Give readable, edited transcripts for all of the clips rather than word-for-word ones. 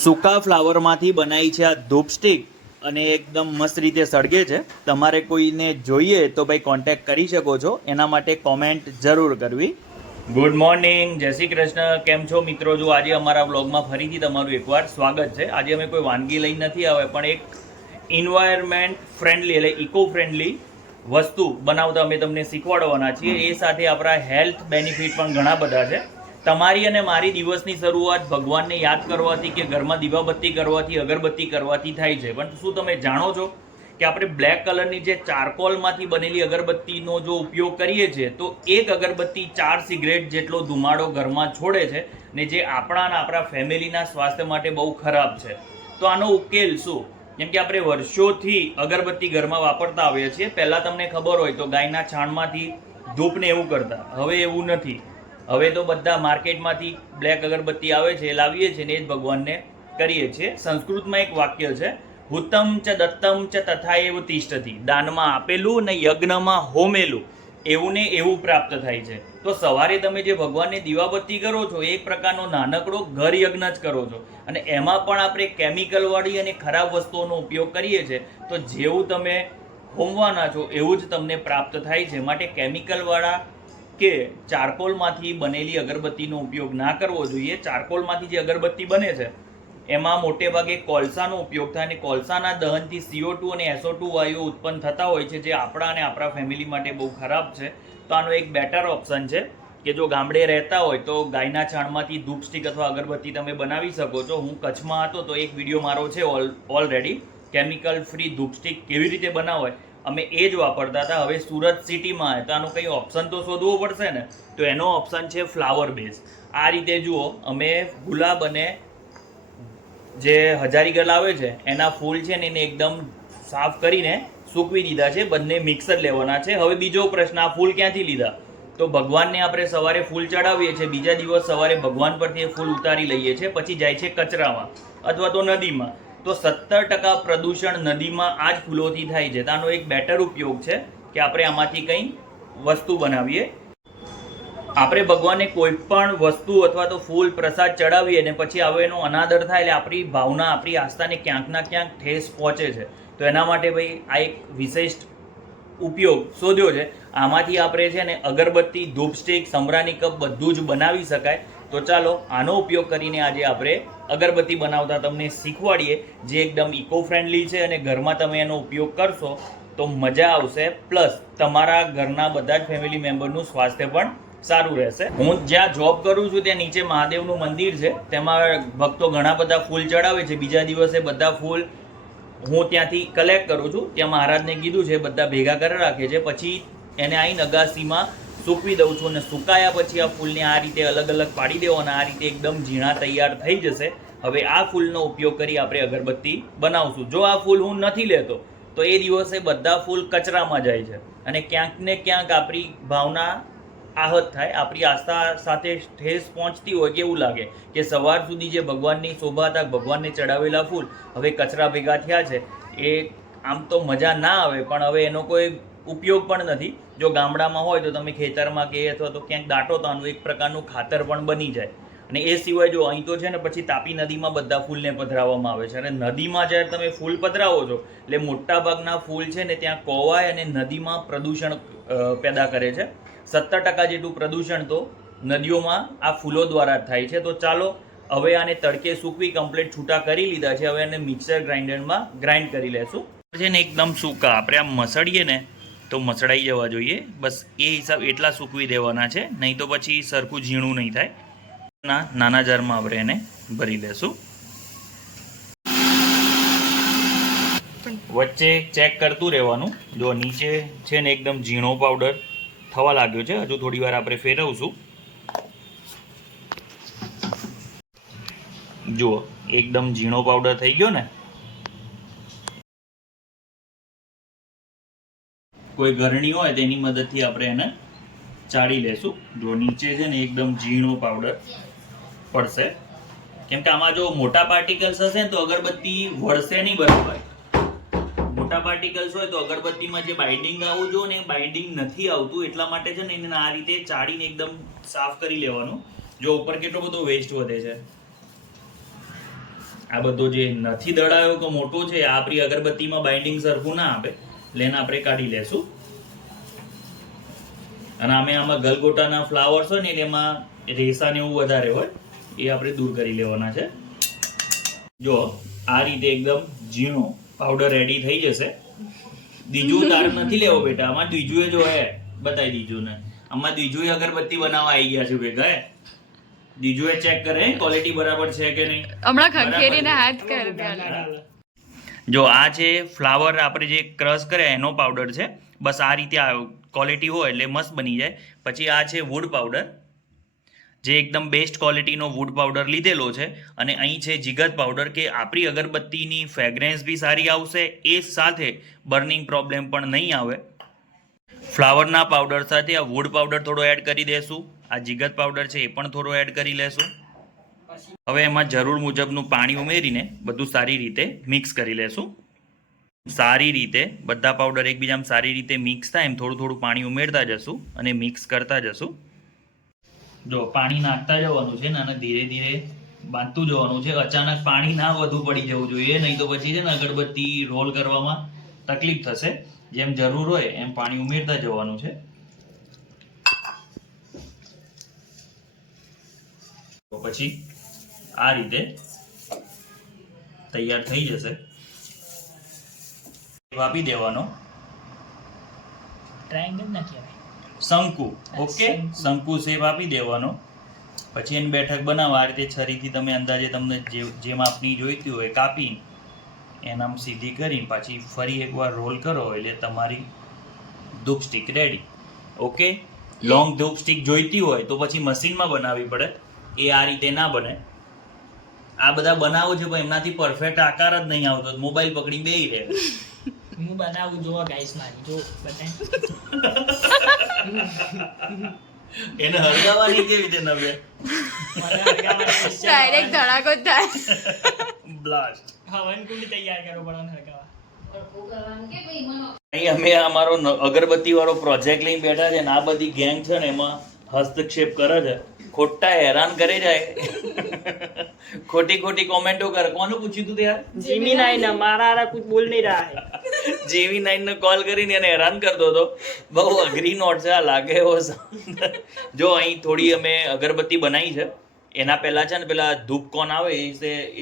સૂકા ફ્લાવરમાંથી બનાવી છે આ ધૂપ સ્ટિક અને એકદમ મસ્ત રીતે સળગે છે. તમારે કોઈને જોઈએ તો ભાઈ કોન્ટેક્ટ કરી શકો છો. એના માટે કોમેન્ટ જરૂર કરવી. ગુડ મોર્નિંગ, જય શ્રી કૃષ્ણ. કેમ છો મિત્રો? જો આજે અમારા વ્લોગમાં ફરીથી તમારું એકવાર સ્વાગત છે. આજે અમે કોઈ વાનગી લઈને નથી આવે, પણ એક ઇન્વાયરમેન્ટ ફ્રેન્ડલી એટલે ઇકો ફ્રેન્ડલી વસ્તુ બનાવતા અમે તમને શીખવાડવાના છીએ. એ સાથે આપણા હેલ્થ બેનિફિટ પણ ઘણા બધા છે. તમારી અને મારી દિવસની શરૂઆત ભગવાનને યાદ કરવાથી કે ઘરમાં દીવાબત્તી કરવાથી, અગરબત્તી કરવાથી થાય છે. પણ શું તમે જાણો છો કે આપણે બ્લેક કલરની જે ચારકોલમાંથી બનેલી અગરબત્તીનો જો ઉપયોગ કરીએ છીએ તો એક અગરબત્તી 4 સિગરેટ જેટલો ધુમાડો ઘરમાં છોડે છે, ને જે આપણા અને આપણા ફેમિલીના સ્વાસ્થ્ય માટે બહુ ખરાબ છે. તો આનો ઉકેલ શું? કેમ કે આપણે વર્ષોથી અગરબત્તી ઘરમાં વાપરતા આવીએ છીએ. પહેલાં તમને ખબર હોય તો ગાયના છાણમાંથી ધૂપને એવું કરતા. હવે એવું નથી. હવે તો બધા માર્કેટમાંથી બ્લેક અગરબત્તી આવે છે એ લાવીએ છીએ ને એ જ ભગવાનને કરીએ છીએ. સંસ્કૃતમાં એક વાક્ય છે, હુતમ ચ દત્તમ ચ તથા એવ તિષ્ઠતિ. દાનમાં આપેલું ને યજ્ઞમાં હોમેલું એવું ને એવું પ્રાપ્ત થાય છે. તો સવારે તમે જે ભગવાનને દીવાબત્તી કરો છો એક પ્રકારનો નાનકડો ઘર યજ્ઞ જ કરો છો, અને એમાં પણ આપણે કેમિકલવાળી અને ખરાબ વસ્તુઓનો ઉપયોગ કરીએ છીએ. તો જેવું તમે હોમવાના છો એવું જ તમને પ્રાપ્ત થાય છે. માટે કેમિકલવાળા કે ચારકોલમાંથી બનેલી અગરબત્તીનો ઉપયોગ ના કરવો જોઈએ. ચારકોલમાંથી જે અગરબત્તી બને છે એમાં મોટે ભાગે કોલસાનો ઉપયોગ થાય, અને કોલસાના દહનથી CO2 અને SO2 વાયુઓ ઉત્પન્ન થતા હોય છે, જે આપણા અને આપણા ફેમિલી માટે બહુ ખરાબ છે. તો આનો એક બેટર ઓપ્શન છે કે જો ગામડે રહેતા હોય તો ગાયના છાણમાંથી ધૂપ સ્ટિક અથવા અગરબત્તી તમે બનાવી શકો છો. હું કચ્છમાં હતો તો એક વિડીયો મારો છે ઓલરેડી, કેમિકલ ફ્રી ધૂપ સ્ટિક કેવી રીતે બનાવાય, અમે એ જ વાપરતા હતા. હવે સુરત સિટીમાં તો આનો કંઈ ઓપ્શન તો શોધવો પડશે ને, તો એનો ઓપ્શન છે ફ્લાવર બેઝ. આ રીતે જુઓ, અમે ગુલાબ અને જે હજારીગલ આવે છે એના ફૂલ છે ને એને એકદમ સાફ કરીને સૂકવી દીધા છે. બંને મિક્સર લેવાના છે. હવે બીજો પ્રશ્ન, આ ફૂલ ક્યાંથી લીધા? તો ભગવાનને આપણે સવારે ફૂલ ચડાવીએ છીએ, બીજા દિવસ સવારે ભગવાન પરથી એ ફૂલ ઉતારી લઈએ છીએ, પછી જાય છે કચરામાં અથવા તો નદીમાં. તો 70% પ્રદૂષણ નદીમાં આ જ ફૂલોથી થાય છે. તો આનો એક બેટર ઉપયોગ છે કે આપણે આમાંથી કંઈ વસ્તુ બનાવીએ. આપણે ભગવાનને કોઈ પણ વસ્તુ અથવા તો ફૂલ પ્રસાદ ચડાવીએ ને પછી હવે એનો અનાદર થાય એટલે આપણી ભાવના, આપણી આસ્થાને ક્યાંક ના ક્યાંક ઠેસ પહોંચે છે. તો એના માટે ભાઈ આ એક વિશિષ્ટ ઉપયોગ શોધ્યો છે. આમાંથી આપણે છે ને અગરબત્તી, ધૂપ સ્ટિક, સમરાની કપ બધું જ બનાવી શકાય. તો ચાલો આનો ઉપયોગ કરીને આજે આપણે અગરબત્તી બનાવતા તમને શીખવાડીએ, જે એકદમ ઇકો ફ્રેન્ડલી છે, અને ઘરમાં તમે એનો ઉપયોગ કરશો તો મજા આવશે. પ્લસ તમારા ઘરના બધા જ ફેમિલી મેમ્બરનું સ્વાસ્થ્ય પણ સારું રહેશે. હું જ્યાં જોબ કરું છું ત્યાં નીચે મહાદેવનું મંદિર છે, તેમાં ભક્તો ઘણા બધા ફૂલ ચડાવે છે. બીજા દિવસે બધા ફૂલ હું ત્યાંથી કલેક્ટ કરું છું. ત્યાં મહારાજને કીધું છે બધા ભેગા કરી રાખે છે, પછી એને આવીને અગાસીમાં સૂકવી દઉં છું. અને સુકાયા પછી આ ફૂલને આ રીતે અલગ અલગ પાડી દેવાના. આ રીતે એકદમ ઝીણા તૈયાર થઈ જશે. હવે આ ફૂલનો ઉપયોગ કરી આપણે અગરબત્તી બનાવશું. જો આ ફૂલ હું નથી લેતો તો એ દિવસે બધા ફૂલ કચરામાં જાય છે, અને ક્યાંક ને ક્યાંક આપણી ભાવના આહત થાય, આપણી આસ્થા સાથે ઠેસ પહોંચતી હોય કે એવું લાગે કે સવાર સુધી જે ભગવાનની શોભા હતા, ભગવાનને ચડાવેલા ફૂલ હવે કચરા ભેગા થયા છે. એ આમ તો મજા ના આવે, પણ હવે એનો કોઈ ઉપયોગ પણ નથી. જો ગામડામાં હોય તો તમે ખેતરમાં કે અથવા તો ક્યાંક દાટો તો આનું એક પ્રકારનું ખાતર પણ બની જાય. અને એ સિવાય જો અહીં તો છે ને પછી તાપી નદીમાં બધા ફૂલને પધરાવવામાં આવે છે, અને નદીમાં જ્યારે તમે ફૂલ પધરાવો છો એટલે મોટાભાગના ફૂલ છે ને ત્યાં કોવાય અને નદીમાં પ્રદૂષણ પેદા કરે છે. 70% જેટલું પ્રદૂષણ તો નદીઓમાં આ ફૂલો દ્વારા જ થાય છે. તો ચાલો હવે આને તડકે સૂકવી કમ્પ્લીટ છૂટા કરી લીધા છે. હવે એને મિક્સર ગ્રાઇન્ડરમાં ગ્રાઇન્ડ કરી લેશું. છે ને એકદમ સૂકા આપણે આમ મસળીએ ને તો મસળાઈ જવા જોઈએ. બસ એ હિસાબ એટલા સૂકવી દેવાના છે, નહીં તો પછી સરખું ઝીણું નહીં થાય. નાના જારમાં આપણે એને ભરી લેશું. વચ્ચે ચેક કરતું રહેવાનું. જો નીચે છે ને એકદમ ઝીણો પાવડર થવા લાગ્યો છે, હજુ થોડી વાર આપણે ફેરવશું. જુઓ એકદમ ઝીણો પાવડર થઈ ગયો ને. કોઈ ગરણી હોય તેની મદદથી આપણે એને ચાળી લેશું. જો નીચે છે ને એકદમ ઝીણો પાવડર પડશે, કેમ કે આમાં જો મોટા પાર્ટિકલ્સ હશે ને તો અગરબત્તી વળશે નહીં બરાબર. મોટા પાર્ટિકલ્સ હોય તો અગરબત્તીમાં જે બાઇન્ડિંગ આવવું જોઈએ ને એ બાઇન્ડિંગ નથી આવતું. એટલા માટે છે ને એને આ રીતે ચાળીને એકદમ સાફ કરી લેવાનું. જો ઉપર કેટલો બધો વેસ્ટ વધે છે. આ બધો જે નથી દળાયો કે મોટો છે આ આપણી અગરબત્તીમાં બાઇન્ડિંગ સરખું ના આપે એટલે એને આપણે કાઢી લેશું. અને આમાં ગલગોટાના ફ્લાવર્સ હોય ને એટલે એમાં રેસા ને એવું વધારે હોય એ આપણે દૂર કરી લેવાના છે. જો આ રીતે એકદમ ઝીણો પાવડર રેડી થઈ જશે. બીજું તાર નથી લેવો બેટા, આમાં બીજું જો હે બતાવી દીધું ને, આમાં બીજું અગરબત્તી બનાવવા આવી ગયા છે ભેગા. બીજું એ ચેક કરે ક્વોલિટી બરાબર છે કે નહીં. હમણાં ખંખેરીને હાથ કર. જો આ છે ફ્લાવર આપણે જે ક્રશ કરે એનો પાવડર છે. બસ આ રીતે ક્વોલિટી હોય એટલે મસ્ત બની જાય. પછી આ છે વુડ પાવડર, જે એકદમ બેસ્ટ ક્વોલિટીનો વુડ પાવડર લીધેલો છે. અને અહીં છે જીગત પાવડર, કે આપણી અગરબત્તીની ફ્રેગ્રન્સ બી સારી આવશે, એ સાથે બર્નિંગ પ્રોબ્લેમ પણ નહીં આવે. ફ્લાવરના પાવડર સાથે આ વુડ પાવડર થોડો એડ કરી દેશું. આ જીગત પાવડર છે એ પણ થોડો એડ કરી લેશું. હવે એમાં જરૂર મુજબનું પાણી ઉમેરીને બધું સારી રીતે મિક્સ કરી લેશું. સારી રીતે બધા પાવડર એકબીજામાં સારી રીતે મિક્સ થાય એમ થોડું થોડું પાણી ઉમેરતા જશું અને મિક્સ કરતા જશું. જો પાણી નાખતા જવાનું છે અને ધીરે ધીરે બાંધતું જવાનું છે. અચાનક પાણી ના વધુ પડી જવું જોઈએ, નહીં તો પછી છે ને અગરબત્તી રોલ કરવામાં તકલીફ થશે. જેમ જરૂર હોય એમ પાણી ઉમેરતા જવાનું છે. તો પછી આ રીતે તૈયાર થઈ જશે. વાપી દેવાનો ટ્રાયેંગલ ના કહેવાય, શંકુ. ઓકે, શંકુ શેપ આપી દેવાનો. પછી એની બેઠક બનાવવા આ રીતે છરીથી તમે અંદાજે તમને જે માપની જોઈતી હોય કાપી એનામ સીધી કરીને પાછી ફરી એકવાર રોલ કરો એટલે તમારી ધૂપ સ્ટિક રેડી. ઓકે, લોંગ ધૂપ સ્ટિક જોઈતી હોય તો પછી મશીનમાં બનાવવી પડે, એ આ રીતે ના બને. આ બધા બનાવો છો પણ એમનાથી પરફેક્ટ આકાર જ નહીં આવતો, મોબાઈલ પકડી બેહી રહે. હું બનાવું જોવા ગાઈસ મારી જો બતાય એને હળગાવાની કેવી રીતે નવે ડાયરેક્ટ ધડાકો જ થાય. બ્લાસ્ટ. હવન કુંડ તૈયાર કરો પડવાનું હરગાવા. અહીં અમે અમારો અગરબત્તી વાળો પ્રોજેક્ટ લઈને બેઠા છે ને આ બધી ગેંગ છે ને એમાં હસ્તક્ષેપ કરે છે, ખોટા હેરાન કરે જાય. ખોટી ખોટી કોમેન્ટો કરે. કોનું પૂછ્યું તું યાર? જેમિનાઈ ના મારા આરા કુછ બોલ નહીં રહા હે. JV9 ને કોલ કરીને એને હેરાન કરતો હતો. બહુ અઘરી નોટ છે આ, લાગે એવો. જો અહીં થોડી અમે અગરબત્તી બનાવી છે. એના પહેલા છે ને પેલા ધૂપકોન આવે એ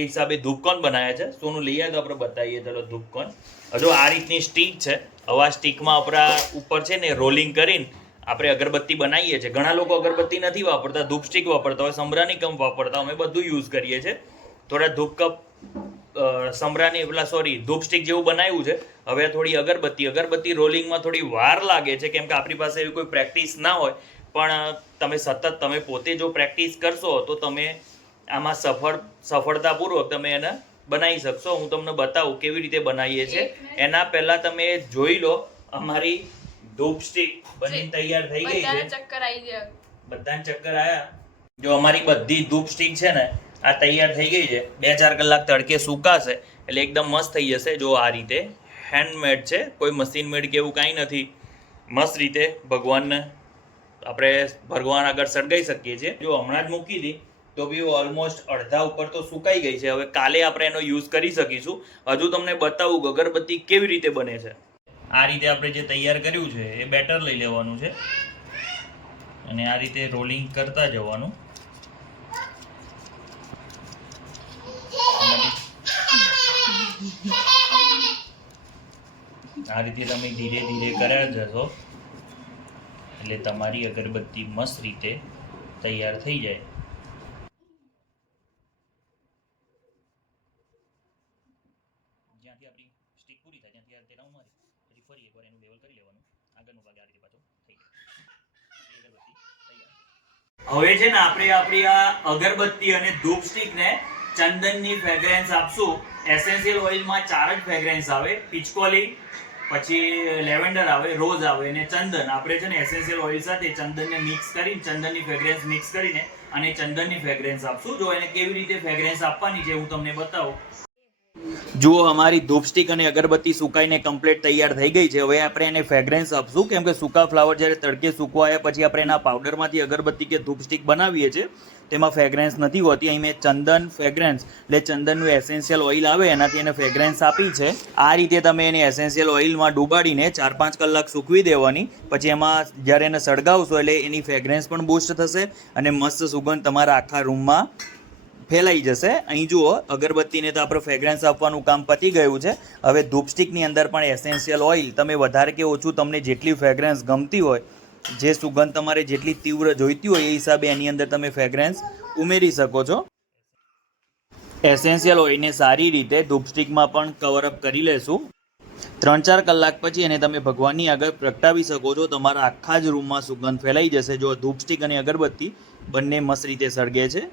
હિસાબે ધૂપકોન બનાવ્યા છે. સોનું લઈ આવે તો આપણે બતાવીએ. ચલો ધૂપકોન. હજુ આ રીતની સ્ટીક છે. હવે આ સ્ટીકમાં આપણા ઉપર છે ને રોલિંગ કરીને આપણે અગરબત્તી બનાવીએ છીએ. ઘણા લોકો અગરબત્તી નથી વાપરતા, ધૂપ સ્ટીક વાપરતા હોય, સમરાની કપ વાપરતા. અમે બધું યુઝ કરીએ છીએ. થોડા ધૂપ કપ સમરાની ધૂપ સ્ટીક જેવું બનાવ્યું છે. હવે થોડી અગરબત્તી રોલિંગમાં થોડી વાર લાગે છે, કેમ કે આપણી પાસે એવી કોઈ પ્રેક્ટિસ ના હોય. પણ તમે પોતે જો પ્રેક્ટિસ કરશો તો તમે આમાં સફળતાપૂર્વક તમે એને બનાવી શકશો. હું તમને બતાવું કેવી રીતે બનાવીએ છીએ. એના પહેલા તમે જોઈ લો અમારી ધૂપ સ્ટીક બનીને તૈયાર થઈ ગઈ છે. બધાને ચક્કર આયા. જો અમારી બધી ધૂપ સ્ટીક છે ને આ તૈયાર થઈ ગઈ છે. 2-4 કલાક તડકે સુકાશે એટલે એકદમ મસ્ત થઈ જશે. જો આ રીતે હેન્ડમેડ છે, કોઈ મશીન મેડ કે એવું કાંઈ નથી. મસ્ત રીતે ભગવાન આગળ સળગાઈ શકીએ છીએ. જો હમણાં જ મૂકી હતી તો બી ઓલમોસ્ટ અડધા ઉપર તો સુકાઈ ગઈ છે. હવે કાલે આપણે એનો યુઝ કરી શકીશું. હજુ તમને બતાવું અગરબત્તી કેવી રીતે બને છે. આ રીતે આપણે જે તૈયાર કર્યું છે એ બેટર લઈ લેવાનું છે અને આ રીતે રોલિંગ કરતા જવાનું. આ રીતે તમે ધીરે ધીરે કર્યા જશો એટલે તમારી અગરબત્તી મસ્ત રીતે તૈયાર થઈ જાય. જ્યાંથી આપણી સ્ટીક પૂરી થાય ત્યાંથી તેના ઉમારી પછી ફરી એકવાર એનું લેવલ કરી લેવાનું. આગળનો ભાગ આ રીતે પાછો થઈ જાય. હવે છે ને આપણે આપણી આ અગરબત્તી અને ધૂપ સ્ટીકને ચંદનની ફ્રેગ્રન્સ આપશું. એસેન્શિયલ ઓઇલમાં 4 જ ફ્રેગ્રન્સ આવે. પિચકોલી, પછી લેવેન્ડર આવે, રોઝ આવે અને ચંદન. આપણે છે ને એસેન્શિયલ ઓઇલ સાથે ચંદનને મિક્સ કરીને ચંદનની ફ્રેગ્રન્સ મિક્સ કરીને અને ચંદનની ફ્રેગ્રન્સ આપશું. જો એને કેવી રીતે ફ્રેગ્રન્સ આપવાની છે હું તમને બતાવું. જુઓ અમારી ધૂપ સ્ટીક અને અગરબત્તી સુકાઈને કમ્પ્લીટ તૈયાર થઈ ગઈ છે. હવે આપણે એને ફ્રેગ્રન્સ આપશું, કેમ કે સૂકા ફ્લાવર જ્યારે તડકે સૂકવાયા પછી આપણે એના પાવડરમાંથી અગરબત્તી કે ધૂપ સ્ટીક બનાવીએ છીએ તેમાં ફ્રેગ્રન્સ નથી હોતી. અહીં મેં ચંદન ફ્રેગ્રન્સ એટલે ચંદનનું એસેન્શિયલ ઓઇલ આવે એનાથી એને ફ્રેગ્રન્સ આપી છે. આ રીતે તમે એને એસેન્શિયલ ઓઇલમાં ડૂબાડીને 4-5 કલાક સૂકવી દેવાની. પછી એમાં જ્યારે એને સળગાવશો એટલે એની ફ્રેગ્રન્સ પણ બૂસ્ટ થશે અને મસ્ત સુગંધ તમારા આખા રૂમમાં ફેલાઈ જશે. અહીં જુઓ, અગરબત્તીને તો આપણે ફ્રેગ્રન્સ આપવાનું કામ પતી ગયું છે. હવે ધૂપસ્ટિકની અંદર પણ એસેન્શિયલ ઓઇલ તમે વધારે કે ઓછું તમને જેટલી ફ્રેગ્રન્સ ગમતી હોય, જે સુગંધ તમારે જેટલી તીવ્ર જોઈતી હોય એ હિસાબે એની અંદર તમે ફ્રેગ્રન્સ ઉમેરી શકો છો. એસેન્શિયલ ઓઇલને સારી રીતે ધૂપસ્ટિકમાં પણ કવરઅપ કરી લેશું. 3-4 કલાક પછી એને તમે ભગવાનની આગળ પ્રગટાવી શકો છો. તમારા આખા જ રૂમમાં સુગંધ ફેલાઈ જશે. જો ધૂપસ્ટિક અને અગરબત્તી બંને મસ્ત રીતે સળગે છે.